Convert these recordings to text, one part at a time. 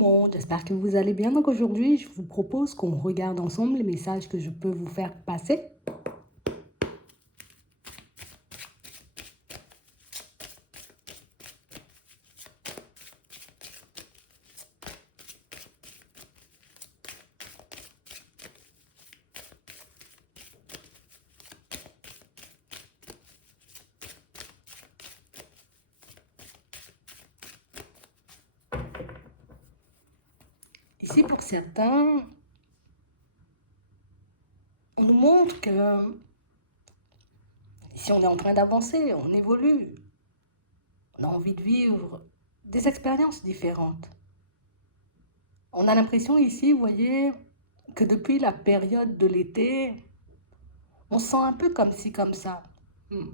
monde, j'espère que vous allez bien. Donc aujourd'hui, je vous propose qu'on regarde ensemble les messages que je peux vous faire passer. Ici, pour certains, on nous montre que si on est en train d'avancer, on évolue, on a envie de vivre des expériences différentes. On a l'impression ici, vous voyez, que depuis la période de l'été, on se sent un peu comme ci, comme ça. Hmm.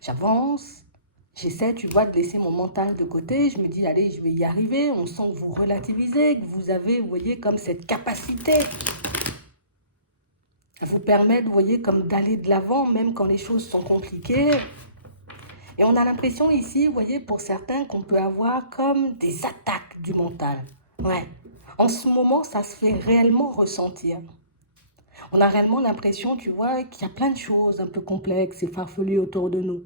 J'avance, j'essaie, tu vois, de laisser mon mental de côté. Je me dis, allez, je vais y arriver. On sent que vous relativisez, que vous avez, vous voyez, comme cette capacité à vous permettre, vous voyez, comme d'aller de l'avant, même quand les choses sont compliquées. Et on a l'impression ici, vous voyez, pour certains, qu'on peut avoir comme des attaques du mental. Ouais. En ce moment, ça se fait réellement ressentir. On a réellement l'impression, tu vois, qu'il y a plein de choses un peu complexes et farfelues autour de nous.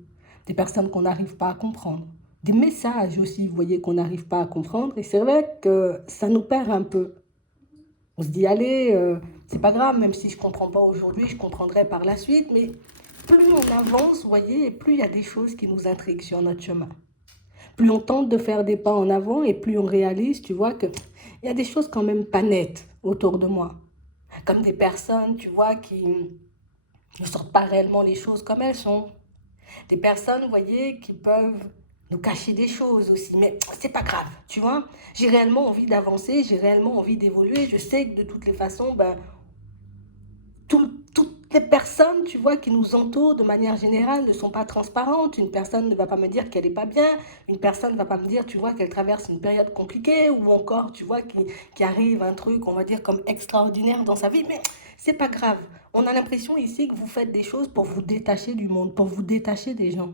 Des personnes qu'on n'arrive pas à comprendre. Des messages aussi, vous voyez, qu'on n'arrive pas à comprendre. Et c'est vrai que ça nous perd un peu. On se dit, allez, c'est pas grave, même si je ne comprends pas aujourd'hui, je comprendrai par la suite. Mais plus on avance, vous voyez, et plus il y a des choses qui nous intriguent sur notre chemin. Plus on tente de faire des pas en avant et plus on réalise, tu vois, qu'il y a des choses quand même pas nettes autour de moi. Comme des personnes, tu vois, qui ne sortent pas réellement les choses comme elles sont. Des personnes, vous voyez, qui peuvent nous cacher des choses aussi. Mais c'est pas grave, tu vois. J'ai réellement envie d'avancer, j'ai réellement envie d'évoluer. Je sais que de toutes les façons, toutes les personnes, tu vois, qui nous entourent de manière générale ne sont pas transparentes. Une personne ne va pas me dire qu'elle n'est pas bien. Une personne ne va pas me dire, tu vois, qu'elle traverse une période compliquée ou encore, tu vois, qui arrive un truc, on va dire, comme extraordinaire dans sa vie. Mais c'est pas grave. On a l'impression ici que vous faites des choses pour vous détacher du monde, pour vous détacher des gens.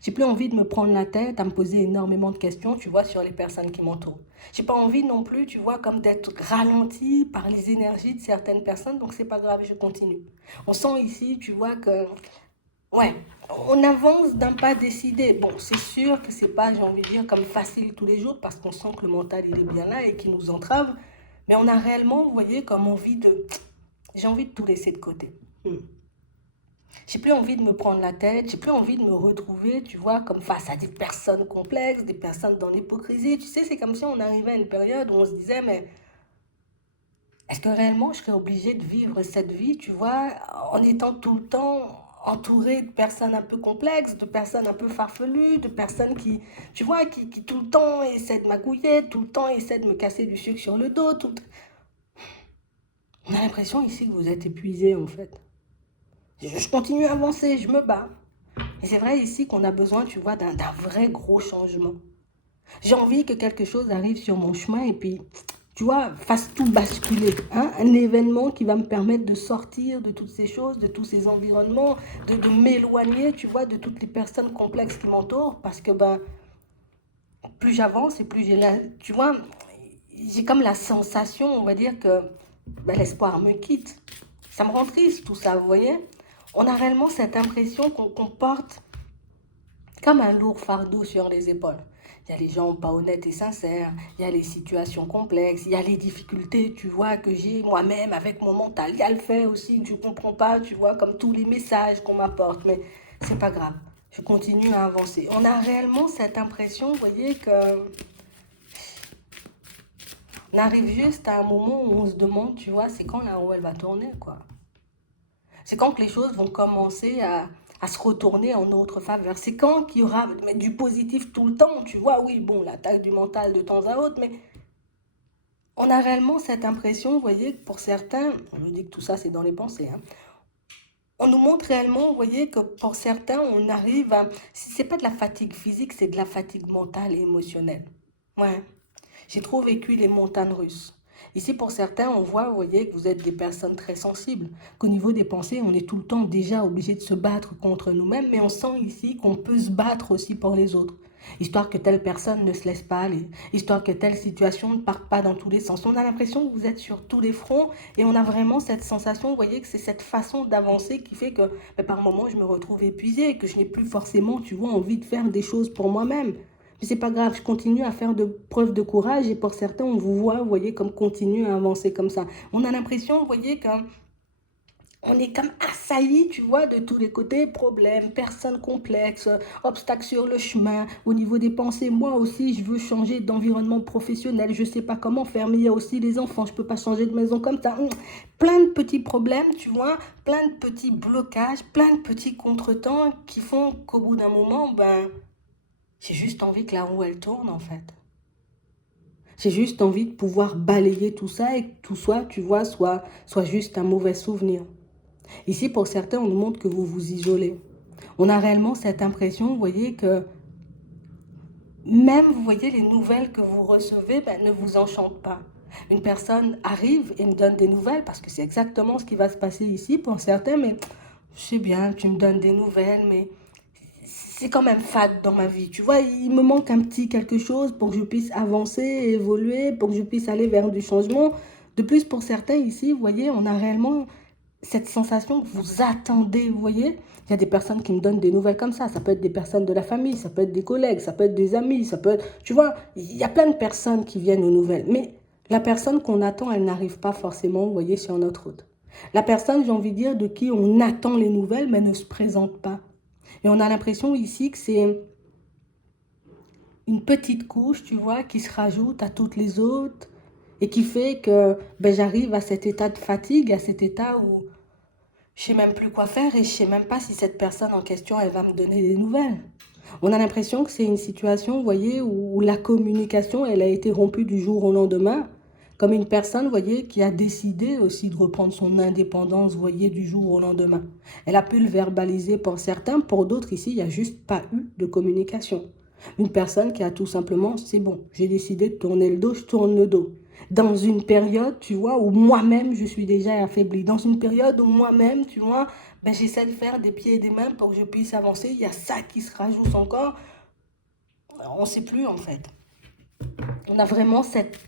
J'ai plus envie de me prendre la tête à me poser énormément de questions, tu vois, sur les personnes qui m'entourent. J'ai pas envie non plus, tu vois, comme d'être ralenti par les énergies de certaines personnes, donc c'est pas grave, je continue. On sent ici, tu vois, que, ouais, on avance d'un pas décidé. Bon, c'est sûr que c'est pas, j'ai envie de dire, comme facile tous les jours, parce qu'on sent que le mental, il est bien là et qu'il nous entrave, mais on a réellement, vous voyez, comme envie de, j'ai envie de tout laisser de côté. J'ai plus envie de me prendre la tête, j'ai plus envie de me retrouver, tu vois, comme face à des personnes complexes, des personnes dans l'hypocrisie. Tu sais, c'est comme si on arrivait à une période où on se disait, mais est-ce que réellement je serais obligée de vivre cette vie, tu vois, en étant tout le temps entourée de personnes un peu complexes, de personnes un peu farfelues, de personnes qui, tu vois, qui tout le temps essaient de m'agouiller, tout le temps essaient de me casser du sucre sur le dos. On a l'impression ici que vous êtes épuisé, en fait. Je continue à avancer, je me bats. Et c'est vrai ici qu'on a besoin, tu vois, d'un vrai gros changement. J'ai envie que quelque chose arrive sur mon chemin et puis, tu vois, fasse tout basculer. Hein? Un événement qui va me permettre de sortir de toutes ces choses, de tous ces environnements, de m'éloigner, tu vois, de toutes les personnes complexes qui m'entourent. Parce que, plus j'avance et plus j'ai la... Tu vois, j'ai comme la sensation, on va dire, que l'espoir me quitte. Ça me rend triste tout ça, vous voyez. On a réellement cette impression qu'on porte comme un lourd fardeau sur les épaules. Il y a les gens pas honnêtes et sincères, il y a les situations complexes, il y a les difficultés, tu vois, que j'ai moi-même avec mon mental. Il y a le fait aussi que je ne comprends pas, tu vois, comme tous les messages qu'on m'apporte. Mais c'est pas grave, je continue à avancer. On a réellement cette impression, vous voyez, que on arrive juste à un moment où on se demande, tu vois, c'est quand la roue elle va tourner, quoi. C'est quand que les choses vont commencer à se retourner en notre faveur. C'est quand qu'il y aura du positif tout le temps, tu vois. Oui, bon, l'attaque du mental de temps à autre, mais on a réellement cette impression, vous voyez, que pour certains, je dis que tout ça c'est dans les pensées, hein, on nous montre réellement, vous voyez, que pour certains, on arrive à... C'est pas de la fatigue physique, c'est de la fatigue mentale et émotionnelle. Ouais. J'ai trop vécu les montagnes russes. Ici, pour certains, on voit, vous voyez, que vous êtes des personnes très sensibles, qu'au niveau des pensées, on est tout le temps déjà obligé de se battre contre nous-mêmes, mais on sent ici qu'on peut se battre aussi pour les autres. histoire que telle personne ne se laisse pas aller, histoire que telle situation ne parte pas dans tous les sens. On a l'impression que vous êtes sur tous les fronts et on a vraiment cette sensation, vous voyez, que c'est cette façon d'avancer qui fait que par moments je me retrouve épuisée, que je n'ai plus forcément, tu vois, envie de faire des choses pour moi-même. Mais c'est pas grave, je continue à faire de preuves de courage et pour certains, on vous voit, vous voyez, comme continue à avancer comme ça. On a l'impression, vous voyez, que on est comme assailli, tu vois, de tous les côtés, problèmes, personnes complexes, obstacles sur le chemin, au niveau des pensées. Moi aussi, je veux changer d'environnement professionnel, je ne sais pas comment faire, mais il y a aussi les enfants, je ne peux pas changer de maison comme ça. Plein de petits problèmes, tu vois, plein de petits blocages, plein de petits contretemps qui font qu'au bout d'un moment, j'ai juste envie que la roue, elle tourne, en fait. J'ai juste envie de pouvoir balayer tout ça et que tout soit, tu vois, soit juste un mauvais souvenir. Ici, pour certains, on nous montre que vous vous isolez. On a réellement cette impression, vous voyez, que même, vous voyez, les nouvelles que vous recevez ne vous enchantent pas. Une personne arrive et me donne des nouvelles, parce que c'est exactement ce qui va se passer ici pour certains, mais je sais bien, tu me donnes des nouvelles, mais c'est quand même fade dans ma vie. Tu vois, il me manque un petit quelque chose pour que je puisse avancer, évoluer, pour que je puisse aller vers du changement. De plus, pour certains ici, vous voyez, on a réellement cette sensation que vous attendez, vous voyez. Il y a des personnes qui me donnent des nouvelles comme ça peut être des personnes de la famille, ça peut être des collègues, ça peut être des amis, ça peut être... Tu vois, il y a plein de personnes qui viennent aux nouvelles. Mais la personne qu'on attend, elle n'arrive pas forcément, vous voyez, sur notre route. La personne, j'ai envie de dire, de qui on attend les nouvelles, mais ne se présente pas. Et on a l'impression ici que c'est une petite couche, tu vois, qui se rajoute à toutes les autres et qui fait que j'arrive à cet état de fatigue, à cet état où je sais même plus quoi faire et je sais même pas si cette personne en question, elle va me donner des nouvelles. On a l'impression que c'est une situation, vous voyez, où la communication, elle a été rompue du jour au lendemain, comme une personne, vous voyez, qui a décidé aussi de reprendre son indépendance, vous voyez, du jour au lendemain. Elle a pu le verbaliser pour certains, pour d'autres ici, il n'y a juste pas eu de communication. Une personne qui a tout simplement, c'est bon, j'ai décidé de tourner le dos, je tourne le dos. Dans une période, tu vois, où moi-même, je suis déjà affaiblie. Dans une période où moi-même, tu vois, j'essaie de faire des pieds et des mains pour que je puisse avancer. Il y a ça qui se rajoute encore. On ne sait plus, en fait. On a vraiment cette,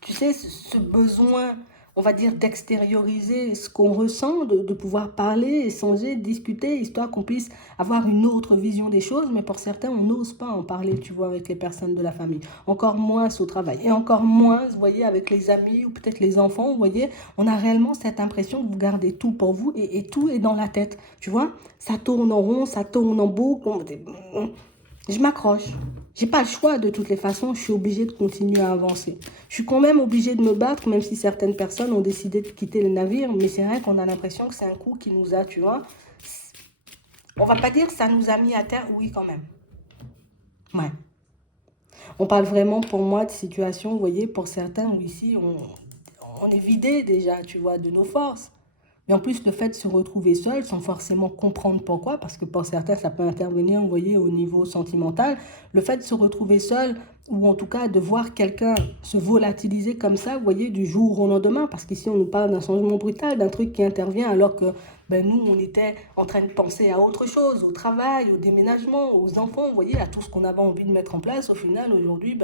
tu sais, ce besoin, on va dire, d'extérioriser ce qu'on ressent, de pouvoir parler, échanger, discuter, histoire qu'on puisse avoir une autre vision des choses. Mais pour certains, on n'ose pas en parler, tu vois, avec les personnes de la famille. Encore moins au travail. Et encore moins, vous voyez, avec les amis ou peut-être les enfants, vous voyez, on a réellement cette impression que vous gardez tout pour vous et tout est dans la tête. Tu vois, ça tourne en rond, ça tourne en boucle. Je m'accroche. J'ai pas le choix de toutes les façons, je suis obligée de continuer à avancer. Je suis quand même obligée de me battre, même si certaines personnes ont décidé de quitter le navire, mais c'est vrai qu'on a l'impression que c'est un coup qui nous a, tu vois. On va pas dire que ça nous a mis à terre, oui quand même. Ouais. On parle vraiment pour moi de situation, vous voyez, pour certains où ici on est vidé déjà, tu vois, de nos forces. Mais en plus, le fait de se retrouver seul sans forcément comprendre pourquoi, parce que pour certains, ça peut intervenir, vous voyez, au niveau sentimental, le fait de se retrouver seul, ou en tout cas de voir quelqu'un se volatiliser comme ça, vous voyez, du jour au lendemain, parce qu'ici, on nous parle d'un changement brutal, d'un truc qui intervient alors que nous, on était en train de penser à autre chose, au travail, au déménagement, aux enfants, vous voyez, à tout ce qu'on avait envie de mettre en place. Au final, aujourd'hui,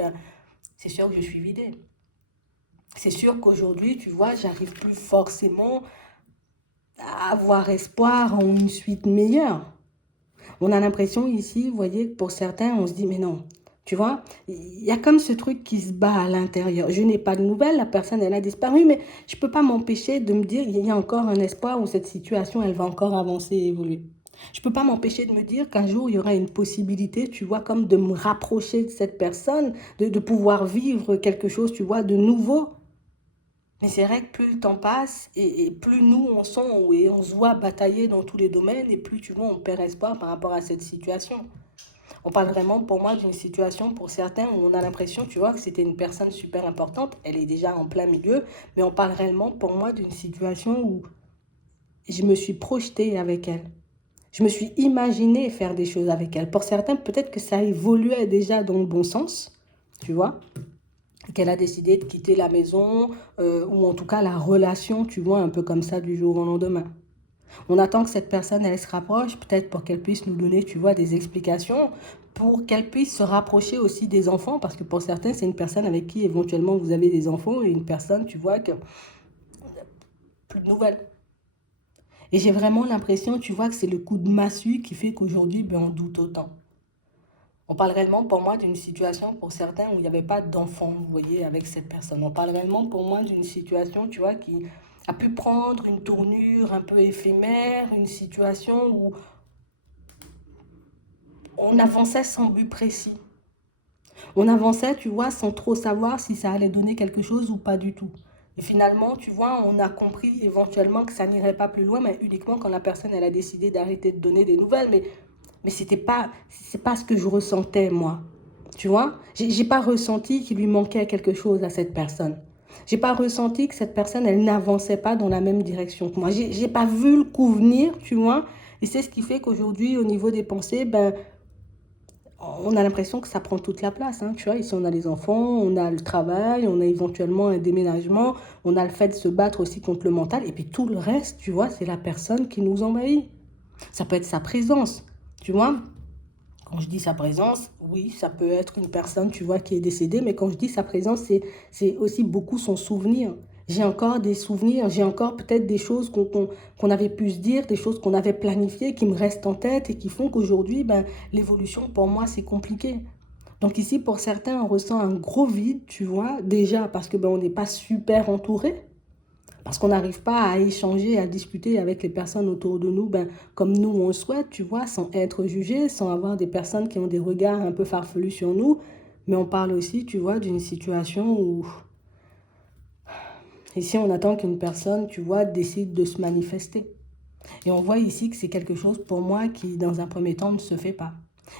c'est sûr que je suis vidée. C'est sûr qu'aujourd'hui, tu vois, j'arrive plus forcément avoir espoir en une suite meilleure. On a l'impression ici, vous voyez, que pour certains, on se dit, mais non, tu vois, il y a comme ce truc qui se bat à l'intérieur. Je n'ai pas de nouvelles, la personne, elle a disparu, mais je ne peux pas m'empêcher de me dire, il y a encore un espoir où cette situation, elle va encore avancer et évoluer. Je ne peux pas m'empêcher de me dire qu'un jour, il y aura une possibilité, tu vois, comme de me rapprocher de cette personne, de pouvoir vivre quelque chose, tu vois, de nouveau. Mais c'est vrai que plus le temps passe et plus nous on sent et on se voit batailler dans tous les domaines et plus tu vois on perd espoir par rapport à cette situation. On parle vraiment pour moi d'une situation pour certains où on a l'impression tu vois que c'était une personne super importante, elle est déjà en plein milieu, mais on parle réellement pour moi d'une situation où je me suis projetée avec elle. Je me suis imaginé faire des choses avec elle. Pour certains peut-être que ça évoluait déjà dans le bon sens, tu vois, qu'elle a décidé de quitter la maison, ou en tout cas la relation, tu vois, un peu comme ça du jour au lendemain. On attend que cette personne, elle se rapproche, peut-être pour qu'elle puisse nous donner, tu vois, des explications. pour qu'elle puisse se rapprocher aussi des enfants, parce que pour certains, c'est une personne avec qui éventuellement vous avez des enfants et une personne, tu vois, que plus de nouvelles. Et j'ai vraiment l'impression, tu vois, que c'est le coup de massue qui fait qu'aujourd'hui, ben, on doute autant. On parle réellement pour moi d'une situation pour certains où il n'y avait pas d'enfant, vous voyez, avec cette personne. On parle réellement pour moi d'une situation, tu vois, qui a pu prendre une tournure un peu éphémère, une situation où on avançait sans but précis. On avançait, tu vois, sans trop savoir si ça allait donner quelque chose ou pas du tout. Et finalement, tu vois, on a compris éventuellement que ça n'irait pas plus loin, mais uniquement quand la personne, elle a décidé d'arrêter de donner des nouvelles. Mais c'est pas ce que je ressentais, moi. Tu vois, j'ai pas ressenti qu'il lui manquait quelque chose à cette personne. J'ai pas ressenti que cette personne, elle n'avançait pas dans la même direction que moi. J'ai pas vu le coup venir, tu vois. Et c'est ce qui fait qu'aujourd'hui, au niveau des pensées, ben, on a l'impression que ça prend toute la place, hein, tu vois. Ici, on a les enfants, on a le travail, on a éventuellement un déménagement, on a le fait de se battre aussi contre le mental. Et puis tout le reste, tu vois, c'est la personne qui nous envahit. Ça peut être sa présence, tu vois. Quand je dis sa présence, oui, ça peut être une personne, tu vois, qui est décédée, mais quand je dis sa présence, c'est aussi beaucoup son souvenir. J'ai encore des souvenirs, j'ai encore peut-être des choses qu'on avait pu se dire, des choses qu'on avait planifiées, qui me restent en tête et qui font qu'aujourd'hui, ben, l'évolution, pour moi, c'est compliqué. Donc ici, pour certains, on ressent un gros vide, tu vois, déjà parce que ben, on n'est pas super entouré, parce qu'on n'arrive pas à échanger, à discuter avec les personnes autour de nous, ben, comme nous on le souhaite, tu vois, sans être jugé, sans avoir des personnes qui ont des regards un peu farfelus sur nous. Mais on parle aussi, tu vois, d'une situation où ici on attend qu'une personne, tu vois, décide de se manifester. Et on voit ici que c'est quelque chose pour moi qui, dans un premier temps, ne se fait pas.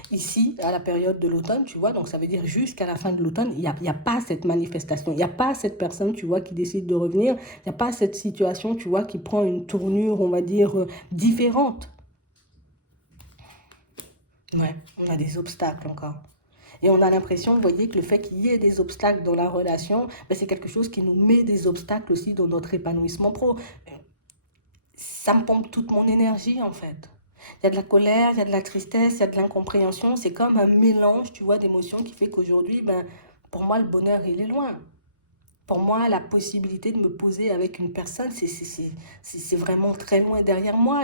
Ici, à la période de l'automne, tu vois, donc ça veut dire jusqu'à la fin de l'automne, il y a pas cette manifestation, il n'y a pas cette personne, tu vois, qui décide de revenir, il n'y a pas cette situation, tu vois, qui prend une tournure, on va dire, différente. Ouais, on a des obstacles encore. Et on a l'impression, vous voyez, que le fait qu'il y ait des obstacles dans la relation, ben, c'est quelque chose qui nous met des obstacles aussi dans notre épanouissement pro. Ça me pompe toute mon énergie en fait. Il y a de la colère, il y a de la tristesse, il y a de l'incompréhension. C'est comme un mélange, tu vois, d'émotions qui fait qu'aujourd'hui, ben, pour moi, le bonheur, il est loin. Pour moi, la possibilité de me poser avec une personne, c'est vraiment très loin derrière moi.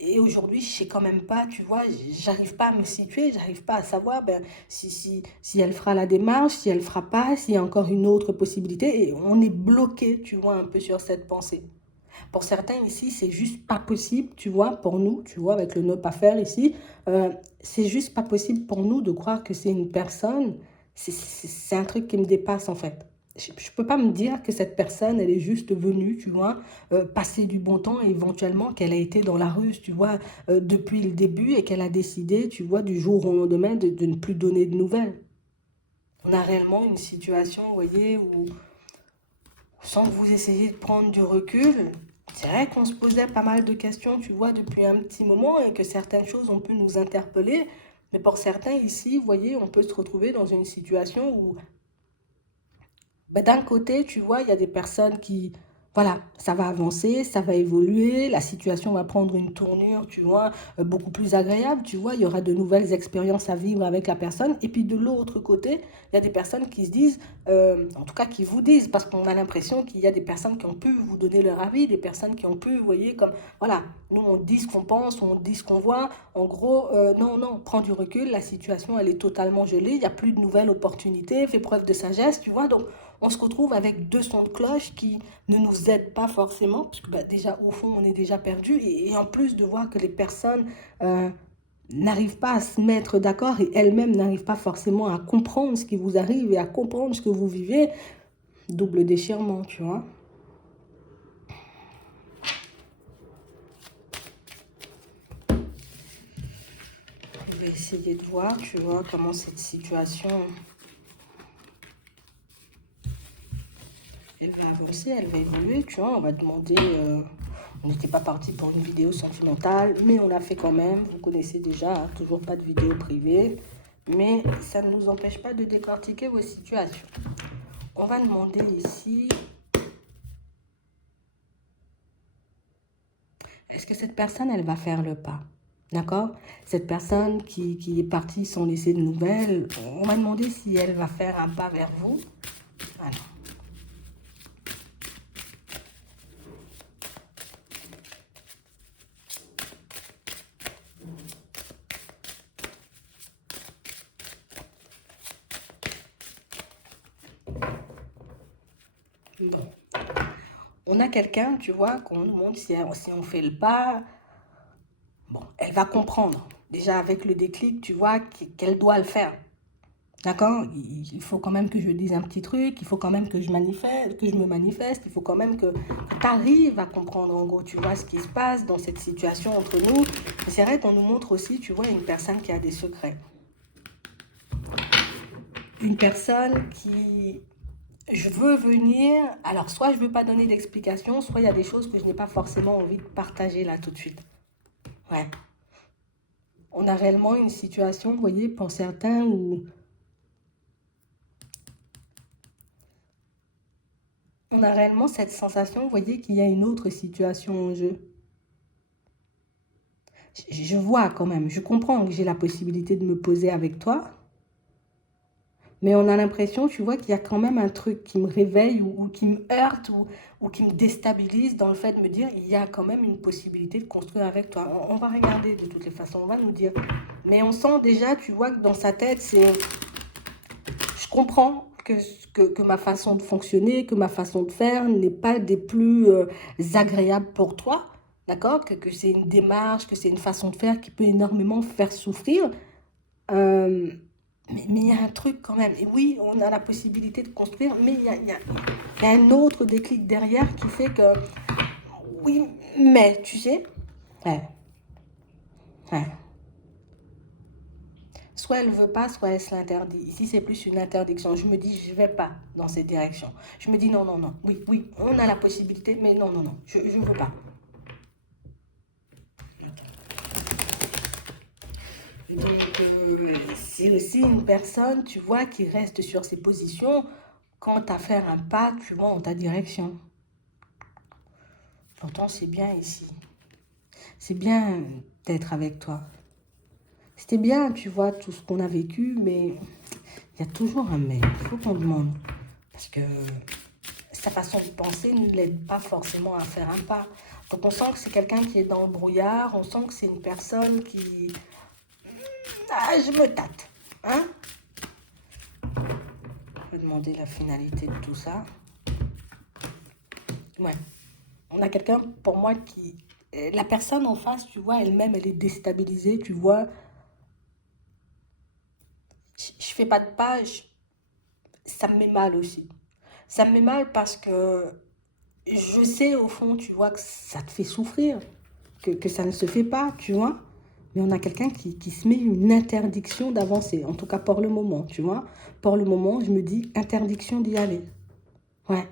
Et aujourd'hui, je sais quand même pas, tu vois, j'arrive pas à me situer, j'arrive pas à savoir ben, si elle fera la démarche, si elle fera pas, s'il y a encore une autre possibilité. Et on est bloqué, tu vois, un peu sur cette pensée. Pour certains ici, c'est juste pas possible, tu vois, pour nous, tu vois, avec le ne pas faire ici, c'est juste pas possible pour nous de croire que c'est une personne. C'est un truc qui me dépasse en fait. Je ne peux pas me dire que cette personne, elle est juste venue, tu vois, passer du bon temps et éventuellement qu'elle a été dans la rue, tu vois, depuis le début et qu'elle a décidé, tu vois, du jour au lendemain de ne plus donner de nouvelles. On a réellement une situation, vous voyez, où sans que vous essayiez de prendre du recul, c'est vrai qu'on se posait pas mal de questions, tu vois, depuis un petit moment et que certaines choses ont pu nous interpeller. Mais pour certains ici, vous voyez, on peut se retrouver dans une situation où ben, d'un côté, tu vois, il y a des personnes qui, voilà, ça va avancer, ça va évoluer, la situation va prendre une tournure, tu vois, beaucoup plus agréable, tu vois, il y aura de nouvelles expériences à vivre avec la personne. Et puis de l'autre côté, il y a des personnes qui se disent, en tout cas qui vous disent, parce qu'on a l'impression qu'il y a des personnes qui ont pu vous donner leur avis, des personnes qui ont pu, vous voyez, comme, voilà, nous on dit ce qu'on pense, on dit ce qu'on voit, en gros, non, non, prends du recul, la situation elle est totalement gelée, il n'y a plus de nouvelles opportunités, fais preuve de sagesse, tu vois, donc on se retrouve avec deux sons de cloche qui ne nous aident pas forcément, parce que bah, déjà au fond on est déjà perdu, et en plus de voir que les personnes n'arrivent pas à se mettre d'accord et elles-mêmes n'arrivent pas forcément à comprendre ce qui vous arrive et à comprendre ce que vous vivez, double déchirement, tu vois. Je vais essayer de voir, tu vois, comment cette situation elle va avancer, elle va évoluer, tu vois, on va demander... on n'était pas parti pour une vidéo sentimentale, mais on l'a fait quand même. Vous connaissez déjà, hein, toujours pas de vidéo privée. Mais ça ne nous empêche pas de décortiquer vos situations. On va demander ici, est-ce que cette personne, elle va faire le pas? D'accord? Cette personne qui est partie sans laisser de nouvelles, on m'a demandé si elle va faire un pas vers vous. Ah non. Bon. On a quelqu'un, tu vois, qu'on nous montre si on fait le pas, bon, elle va comprendre. Déjà avec le déclic, tu vois, qu'elle doit le faire. D'accord? Il faut quand même que je dise un petit truc, il faut quand même que je me manifeste, il faut quand même que tu arrives à comprendre en gros, tu vois, ce qui se passe dans cette situation entre nous. Et c'est vrai qu'on nous montre aussi, tu vois, une personne qui a des secrets. Une personne qui, je veux venir, alors soit je veux pas donner d'explication, soit il y a des choses que je n'ai pas forcément envie de partager là tout de suite. Ouais. On a réellement une situation, vous voyez, pour certains où on a réellement cette sensation, vous voyez, qu'il y a une autre situation en jeu. Je vois quand même, je comprends que j'ai la possibilité de me poser avec toi, mais on a l'impression, tu vois, qu'il y a quand même un truc qui me réveille ou qui me heurte ou qui me déstabilise dans le fait de me dire, il y a quand même une possibilité de construire avec toi. On va regarder de toutes les façons, on va nous dire. Mais on sent déjà, tu vois, que dans sa tête, c'est... Je comprends que ma façon de fonctionner, que ma façon de faire n'est pas des plus agréables pour toi, d'accord? Que c'est une démarche, que c'est une façon de faire qui peut énormément faire souffrir. Euh, mais il y a un truc quand même. Et oui, on a la possibilité de construire, mais il y a un autre déclic derrière qui fait que, oui, mais, tu sais, ouais, ouais. Soit elle veut pas, soit elle se l'interdit. Ici, c'est plus une interdiction. Je me dis, je vais pas dans cette direction. Je me dis, non, non, non. Oui, oui, on a la possibilité, mais non, non, non. Je veux pas. Donc, c'est aussi une personne, tu vois, qui reste sur ses positions quant à faire un pas, tu vois, en ta direction. Pourtant, c'est bien ici. C'est bien d'être avec toi. C'était bien, tu vois, tout ce qu'on a vécu, mais il y a toujours un mais. Il faut qu'on demande. Parce que sa façon de penser ne l'aide pas forcément à faire un pas. Donc on sent que c'est quelqu'un qui est dans le brouillard, on sent que c'est une personne qui... Ah, je me tâte. Hein? Je vais demander la finalité de tout ça. Ouais. On a quelqu'un, pour moi, qui... La personne en face, tu vois, elle-même, elle est déstabilisée, tu vois. Je fais pas de pas, ça me met mal aussi. Ça me met mal parce que je sais au fond, tu vois, que ça te fait souffrir, que ça ne se fait pas, tu vois. Mais on a quelqu'un qui se met une interdiction d'avancer, en tout cas pour le moment, tu vois. Pour le moment, je me dis interdiction d'y aller. Ouais.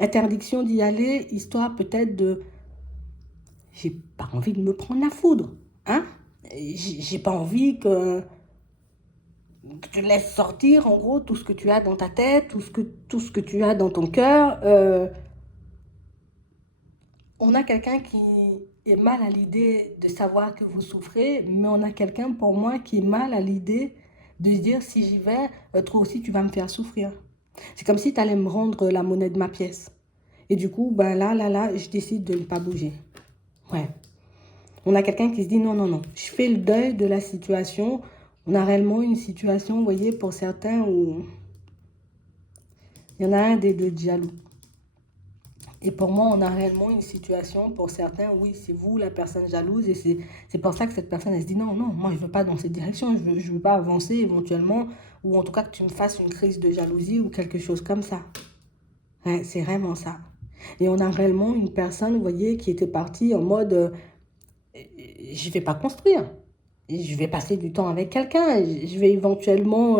Interdiction d'y aller, histoire peut-être de... J'ai pas envie de me prendre la foudre, hein. J'ai pas envie que tu laisses sortir, en gros, tout ce que tu as dans ta tête, tout ce que tu as dans ton cœur. On a quelqu'un qui est mal à l'idée de savoir que vous souffrez, mais on a quelqu'un, pour moi, qui est mal à l'idée de se dire, si j'y vais, toi aussi, tu vas me faire souffrir. C'est comme si tu allais me rendre la monnaie de ma pièce. Et du coup, ben là, je décide de ne pas bouger. Ouais. On a quelqu'un qui se dit, non, non, non, je fais le deuil de la situation. On a réellement une situation, vous voyez, pour certains où il y en a un des deux de jaloux. Et pour moi, on a réellement une situation, pour certains, oui, c'est vous la personne jalouse, et c'est pour ça que cette personne, elle se dit, non, non, moi, je ne veux pas dans cette direction, je veux pas avancer éventuellement, ou en tout cas que tu me fasses une crise de jalousie ou quelque chose comme ça. Ouais, c'est vraiment ça. Et on a réellement une personne, vous voyez, qui était partie en mode, je ne vais pas construire, je vais passer du temps avec quelqu'un, je vais éventuellement,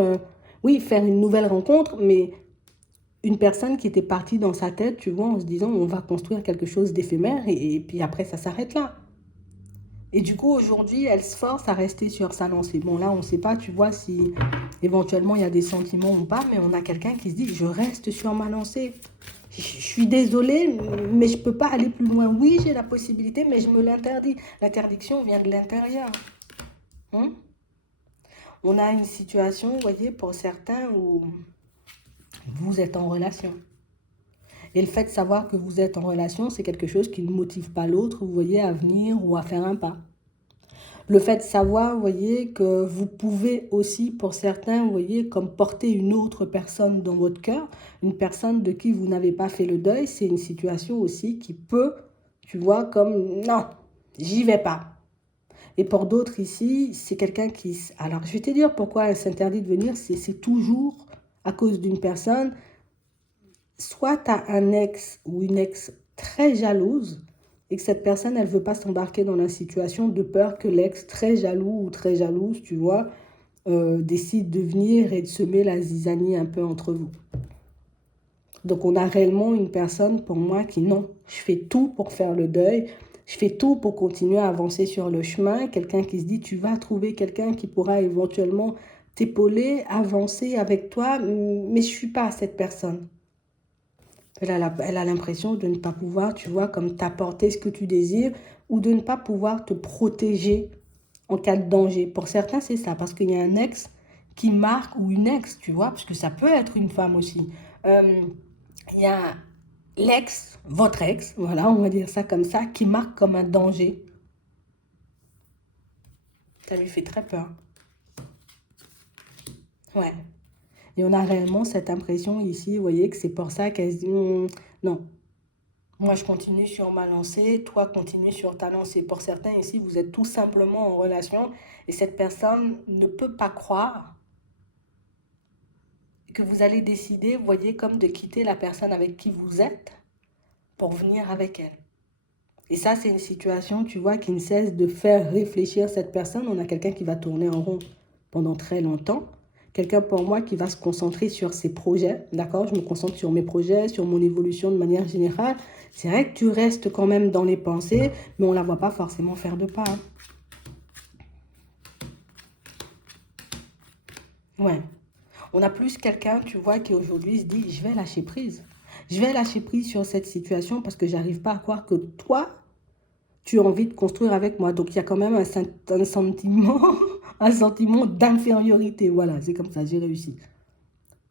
oui, faire une nouvelle rencontre, mais une personne qui était partie dans sa tête, tu vois, en se disant on va construire quelque chose d'éphémère et puis après ça s'arrête là. Et du coup, aujourd'hui, elle se force à rester sur sa lancée. Bon, là, on ne sait pas, tu vois, si éventuellement il y a des sentiments ou pas, mais on a quelqu'un qui se dit je reste sur ma lancée. Je suis désolée, mais je ne peux pas aller plus loin. Oui, j'ai la possibilité, mais je me l'interdis. L'interdiction vient de l'intérieur. Hein. On a une situation, vous voyez, pour certains où vous êtes en relation. Et le fait de savoir que vous êtes en relation, c'est quelque chose qui ne motive pas l'autre, vous voyez, à venir ou à faire un pas. Le fait de savoir, vous voyez, que vous pouvez aussi, pour certains, vous voyez, comme porter une autre personne dans votre cœur, une personne de qui vous n'avez pas fait le deuil, c'est une situation aussi qui peut, tu vois, comme non, j'y vais pas. Et pour d'autres ici, c'est quelqu'un qui... Alors, je vais te dire pourquoi elle s'interdit de venir, c'est toujours à cause d'une personne. Soit tu as un ex ou une ex très jalouse et que cette personne, elle ne veut pas s'embarquer dans la situation de peur que l'ex très jaloux ou très jalouse, tu vois, décide de venir et de semer la zizanie un peu entre vous. Donc, on a réellement une personne, pour moi, qui non, je fais tout pour faire le deuil, je fais tout pour continuer à avancer sur le chemin. Quelqu'un qui se dit, tu vas trouver quelqu'un qui pourra éventuellement t'épauler, avancer avec toi, mais je ne suis pas cette personne. Elle a l'impression de ne pas pouvoir, tu vois, comme t'apporter ce que tu désires ou de ne pas pouvoir te protéger en cas de danger. Pour certains, c'est ça, parce qu'il y a un ex qui marque ou une ex, tu vois, parce que ça peut être une femme aussi. Il y a l'ex, votre ex, voilà, on va dire ça comme ça, qui marque comme un danger. Ça lui fait très peur. Ouais. Et on a réellement cette impression ici, vous voyez, que c'est pour ça qu'elle se dit, non, moi, je continue sur ma lancée, toi, continue sur ta lancée. Pour certains ici, vous êtes tout simplement en relation et cette personne ne peut pas croire que vous allez décider, vous voyez, comme de quitter la personne avec qui vous êtes pour venir avec elle. Et ça, c'est une situation, tu vois, qui ne cesse de faire réfléchir cette personne. On a quelqu'un qui va tourner en rond pendant très longtemps. Quelqu'un pour moi qui va se concentrer sur ses projets, d'accord? Je me concentre sur mes projets, sur mon évolution de manière générale. C'est vrai que tu restes quand même dans les pensées, mais on ne la voit pas forcément faire de pas. Hein. Ouais. On a plus quelqu'un, tu vois, qui aujourd'hui se dit, je vais lâcher prise. Je vais lâcher prise sur cette situation parce que j'arrive pas à croire que toi, tu as envie de construire avec moi. Donc, il y a quand même un sentiment, un sentiment d'infériorité. Voilà, c'est comme ça, j'ai réussi.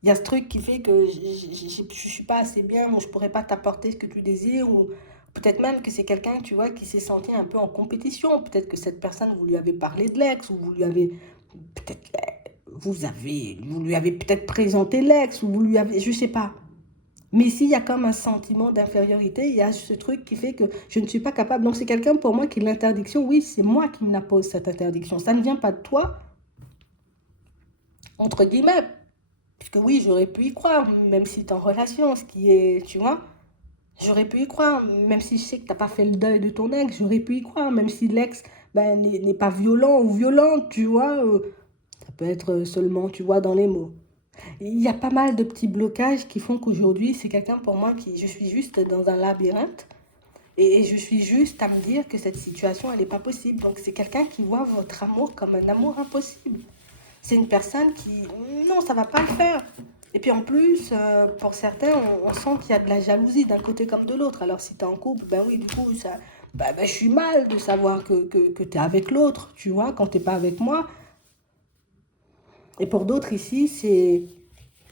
Il y a ce truc qui fait que je ne suis pas assez bien, ou je ne pourrais pas t'apporter ce que tu désires, ou peut-être même que c'est quelqu'un, tu vois, qui s'est senti un peu en compétition. Peut-être que cette personne, vous lui avez parlé de l'ex, ou vous lui avez, peut-être, vous lui avez peut-être présenté l'ex, ou vous lui avez, je ne sais pas. Mais ici, il y a comme un sentiment d'infériorité, il y a ce truc qui fait que je ne suis pas capable. Donc, c'est quelqu'un pour moi qui l'interdiction, oui, c'est moi qui me la pose, cette interdiction. Ça ne vient pas de toi, entre guillemets. Puisque oui, j'aurais pu y croire, même si tu es en relation, ce qui est, tu vois, j'aurais pu y croire, même si je sais que tu n'as pas fait le deuil de ton ex, j'aurais pu y croire, même si l'ex ben, n'est pas violent ou violente, tu vois, ça peut être seulement, tu vois, dans les mots. Il y a pas mal de petits blocages qui font qu'aujourd'hui, c'est quelqu'un pour moi qui, je suis juste dans un labyrinthe et je suis juste à me dire que cette situation, elle n'est pas possible. Donc c'est quelqu'un qui voit votre amour comme un amour impossible. C'est une personne qui, non, ça va pas le faire. Et puis en plus, pour certains, on sent qu'il y a de la jalousie d'un côté comme de l'autre. Alors si tu es en couple, ben oui, du coup, ça, je suis mal de savoir que tu es avec l'autre, tu vois, quand tu n'es pas avec moi. Et pour d'autres ici, c'est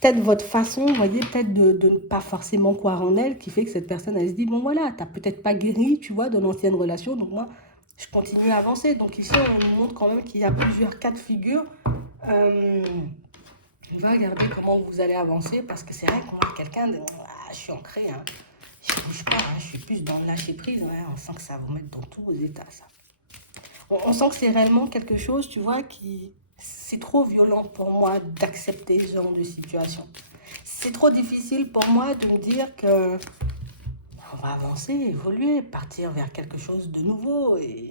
peut-être votre façon, vous voyez, peut-être de ne pas forcément croire en elle, qui fait que cette personne, elle se dit, bon voilà, tu n'as peut-être pas guéri, tu vois, de l'ancienne relation, donc moi, je continue à avancer. Donc ici, on nous montre quand même qu'il y a plusieurs cas de figure. On va regarder comment vous allez avancer, parce que c'est vrai qu'on a quelqu'un de, je suis ancré, hein. Je ne bouge pas, hein. Je suis plus dans le lâcher prise, hein. On sent que ça va vous mettre dans tous vos états, ça. On sent que c'est réellement quelque chose, tu vois, qui... C'est trop violent pour moi d'accepter ce genre de situation. C'est trop difficile pour moi de me dire que on va avancer, évoluer, partir vers quelque chose de nouveau. Et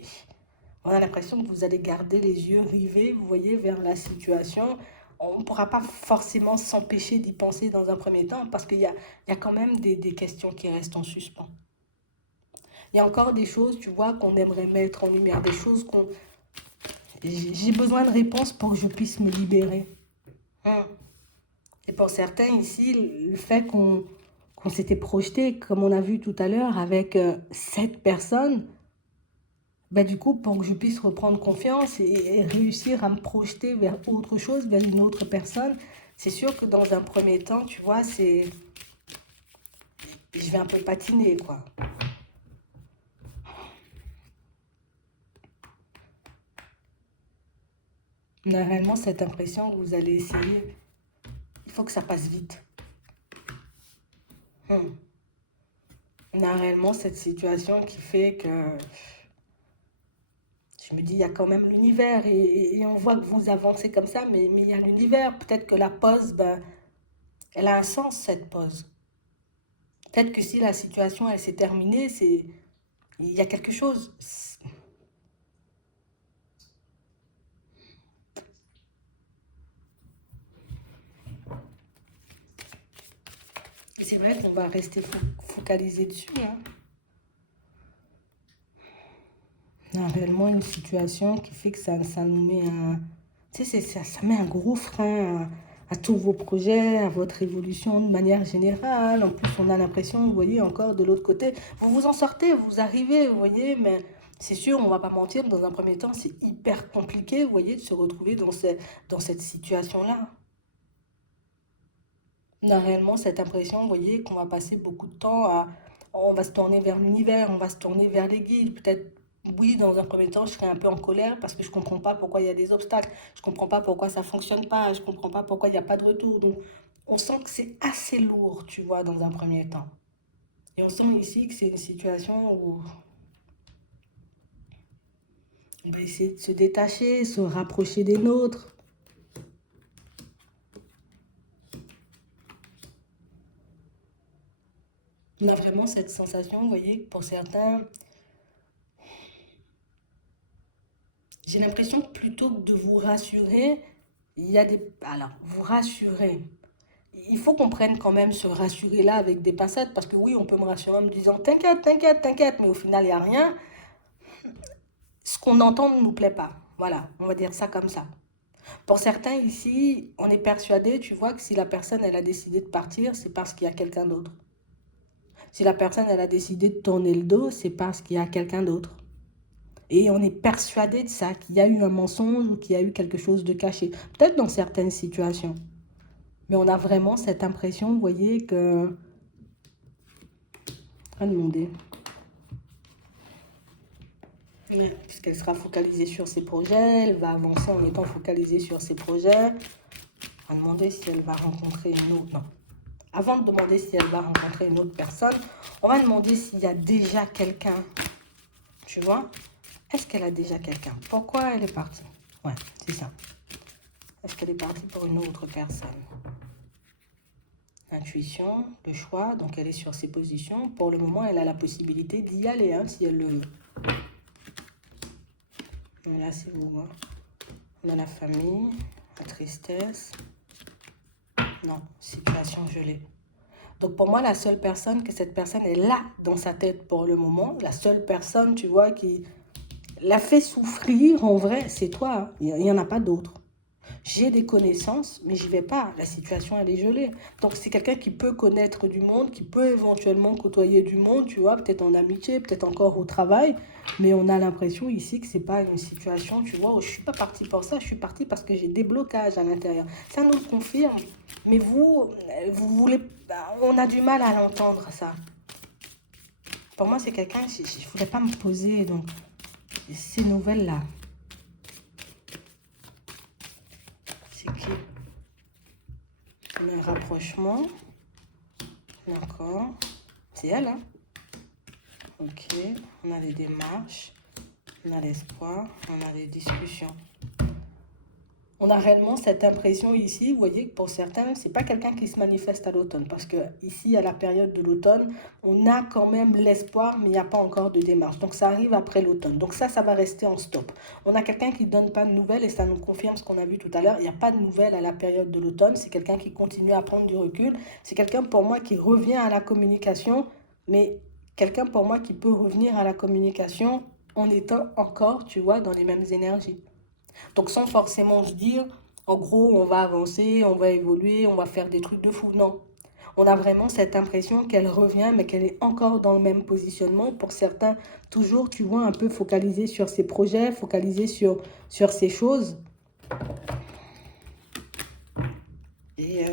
on a l'impression que vous allez garder les yeux rivés, vous voyez, vers la situation. On ne pourra pas forcément s'empêcher d'y penser dans un premier temps parce qu'il y a quand même des questions qui restent en suspens. Il y a encore des choses, tu vois, qu'on aimerait mettre en lumière, des choses qu'on... J'ai besoin de réponses pour que je puisse me libérer. Et pour certains ici, le fait qu'on s'était projeté, comme on a vu tout à l'heure, avec cette personne, bah, du coup, pour que je puisse reprendre confiance et réussir à me projeter vers autre chose, vers une autre personne, c'est sûr que dans un premier temps, tu vois, je vais un peu patiner, quoi. On a réellement cette impression que vous allez essayer. Il faut que ça passe vite. Hmm. On a réellement cette situation qui fait que je me dis, il y a quand même l'univers et on voit que vous avancez comme ça, mais il y a l'univers. Peut-être que la pause, ben, elle a un sens, cette pause. Peut-être que si la situation, elle s'est terminée, il y a quelque chose. C'est vrai qu'on va rester focalisé dessus, hein. Il y a réellement une situation qui fait que ça nous met un... Tu sais, ça met un gros frein à tous vos projets, à votre évolution de manière générale. En plus, on a l'impression, vous voyez, encore de l'autre côté, vous vous en sortez, vous arrivez, vous voyez, mais c'est sûr, on va pas mentir, dans un premier temps, c'est hyper compliqué, vous voyez, de se retrouver dans cette situation-là. On a réellement cette impression, vous voyez, qu'on va passer beaucoup de temps à... On va se tourner vers l'univers, on va se tourner vers les guides. Peut-être, oui, dans un premier temps, je serai un peu en colère parce que je ne comprends pas pourquoi il y a des obstacles. Je ne comprends pas pourquoi ça ne fonctionne pas. Je ne comprends pas pourquoi il n'y a pas de retour. Donc, on sent que c'est assez lourd, tu vois, dans un premier temps. Et on sent ici que c'est une situation où on va essayer de se détacher, se rapprocher des nôtres. On a vraiment cette sensation, vous voyez, que pour certains, j'ai l'impression que plutôt que de vous rassurer, il y a des... Alors, vous rassurer. Il faut qu'on prenne quand même ce rassurer-là avec des pincettes, parce que oui, on peut me rassurer en me disant t'inquiète, t'inquiète, t'inquiète, mais au final, il n'y a rien. Ce qu'on entend ne nous plaît pas. Voilà, on va dire ça comme ça. Pour certains ici, on est persuadé, tu vois, que si la personne, elle a décidé de partir, c'est parce qu'il y a quelqu'un d'autre. Si la personne, elle a décidé de tourner le dos, c'est parce qu'il y a quelqu'un d'autre. Et on est persuadé de ça, qu'il y a eu un mensonge ou qu'il y a eu quelque chose de caché. Peut-être dans certaines situations. Mais on a vraiment cette impression, vous voyez, que... À demander. Ouais, puisqu'elle sera focalisée sur ses projets, elle va avancer en étant focalisée sur ses projets. On va demander si elle va rencontrer une autre... Non. Avant de demander si elle va rencontrer une autre personne, on va demander s'il y a déjà quelqu'un. Tu vois? Est-ce qu'elle a déjà quelqu'un? Pourquoi elle est partie? Ouais, c'est ça. Est-ce qu'elle est partie pour une autre personne? Intuition, le choix, donc elle est sur ses positions. Pour le moment, elle a la possibilité d'y aller, hein, si elle le veut. Là, c'est vous. Hein. On a la famille, la tristesse. Non, situation gelée. Donc pour moi, la seule personne, que cette personne est là dans sa tête pour le moment, la seule personne, tu vois, qui l'a fait souffrir, en vrai, c'est toi. Hein. Il n'y en a pas d'autre. J'ai des connaissances, mais j'y vais pas. La situation, elle est gelée. Donc, c'est quelqu'un qui peut connaître du monde, qui peut éventuellement côtoyer du monde, tu vois, peut-être en amitié, peut-être encore au travail. Mais on a l'impression ici que c'est pas une situation, tu vois, où je suis pas partie pour ça, je suis partie parce que j'ai des blocages à l'intérieur. Ça nous le confirme. Mais vous voulez, on a du mal à l'entendre, ça. Pour moi, c'est quelqu'un, je ne voulais pas me poser, donc, ces nouvelles-là. C'est qui? Un rapprochement. D'accord. C'est elle, hein? Ok. On a les démarches. On a l'espoir. On a les discussions. On a réellement cette impression ici, vous voyez, que pour certains, c'est pas quelqu'un qui se manifeste à l'automne. Parce que ici, à la période de l'automne, on a quand même l'espoir, mais il n'y a pas encore de démarche. Donc ça arrive après l'automne. Donc ça va rester en stop. On a quelqu'un qui ne donne pas de nouvelles et ça nous confirme ce qu'on a vu tout à l'heure. Il n'y a pas de nouvelles à la période de l'automne. C'est quelqu'un qui continue à prendre du recul. C'est quelqu'un pour moi qui revient à la communication, mais quelqu'un pour moi qui peut revenir à la communication en étant encore, tu vois, dans les mêmes énergies. Donc sans forcément se dire, en gros, on va avancer, on va évoluer, on va faire des trucs de fou. Non. on a vraiment cette impression qu'elle revient, mais qu'elle est encore dans le même positionnement. Pour certains, toujours, tu vois, un peu focalisé sur ses projets, focalisé sur ses choses. Et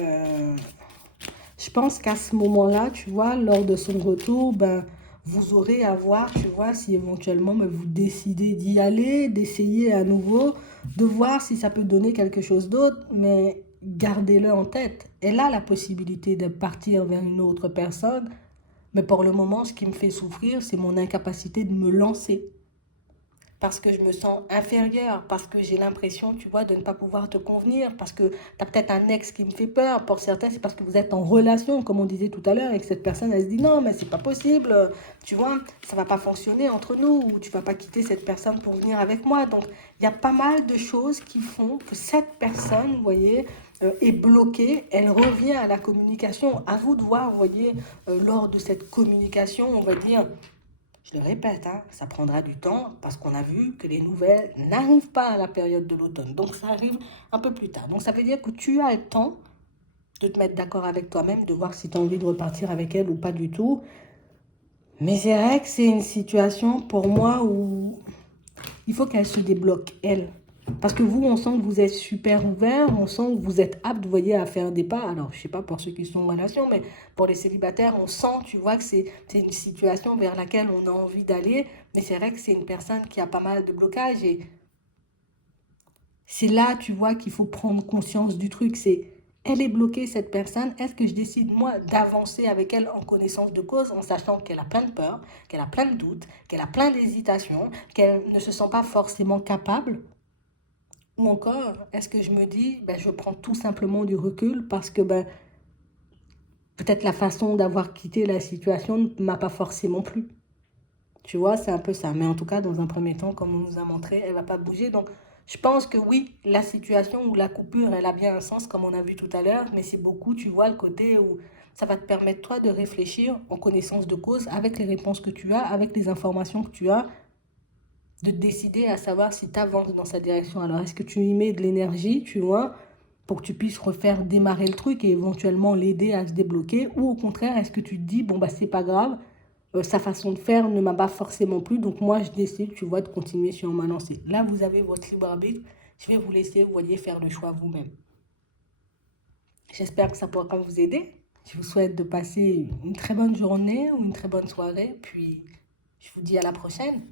je pense qu'à ce moment-là, tu vois, lors de son retour, ben, vous aurez à voir, tu vois, si éventuellement ben, vous décidez d'y aller, d'essayer à nouveau, de voir si ça peut donner quelque chose d'autre, mais gardez-le en tête. Elle a la possibilité de partir vers une autre personne, mais pour le moment, ce qui me fait souffrir, c'est mon incapacité de me lancer. Parce que je me sens inférieure, parce que j'ai l'impression, tu vois, de ne pas pouvoir te convenir, parce que tu as peut-être un ex qui me fait peur. Pour certains, c'est parce que vous êtes en relation, comme on disait tout à l'heure, et que cette personne, elle se dit non, mais c'est pas possible, tu vois, ça va pas fonctionner entre nous, ou tu vas pas quitter cette personne pour venir avec moi. Donc, il y a pas mal de choses qui font que cette personne, vous voyez, est bloquée, elle revient à la communication. À vous de voir, vous voyez, lors de cette communication, on va dire, je le répète, hein, ça prendra du temps parce qu'on a vu que les nouvelles n'arrivent pas à la période de l'automne. Donc ça arrive un peu plus tard. Donc ça veut dire que tu as le temps de te mettre d'accord avec toi-même, de voir si tu as envie de repartir avec elle ou pas du tout. Mais c'est vrai que c'est une situation pour moi où il faut qu'elle se débloque, elle. Parce que vous, on sent que vous êtes super ouvert, on sent que vous êtes apte, vous voyez, à faire des pas. Alors, je sais pas pour ceux qui sont en relation, mais pour les célibataires, on sent, tu vois, que c'est une situation vers laquelle on a envie d'aller. Mais c'est vrai que c'est une personne qui a pas mal de blocages. Et c'est là, tu vois, qu'il faut prendre conscience du truc. C'est, elle est bloquée, cette personne. Est-ce que je décide, moi, d'avancer avec elle en connaissance de cause, en sachant qu'elle a plein de peurs, qu'elle a plein de doutes, qu'elle a plein d'hésitations, qu'elle ne se sent pas forcément capable? Ou encore, est-ce que je me dis, ben, je prends tout simplement du recul parce que ben, peut-être la façon d'avoir quitté la situation ne m'a pas forcément plu. Tu vois, c'est un peu ça. Mais en tout cas, dans un premier temps, comme on nous a montré, elle ne va pas bouger. Donc, je pense que oui, la situation ou la coupure, elle a bien un sens, comme on a vu tout à l'heure. Mais c'est beaucoup, tu vois, le côté où ça va te permettre, toi, de réfléchir en connaissance de cause, avec les réponses que tu as, avec les informations que tu as, de décider à savoir si tu avances dans sa direction. Alors, est-ce que tu y mets de l'énergie, tu vois, pour que tu puisses refaire démarrer le truc et éventuellement l'aider à se débloquer, ou au contraire, est-ce que tu te dis, bon, bah, c'est pas grave, sa façon de faire ne m'a pas forcément plu, donc moi, je décide, tu vois, de continuer sur ma lancée. Là, vous avez votre libre arbitre. Je vais vous laisser, vous voyez, faire le choix vous-même. J'espère que ça pourra vous aider. Je vous souhaite de passer une très bonne journée ou une très bonne soirée, puis je vous dis à la prochaine.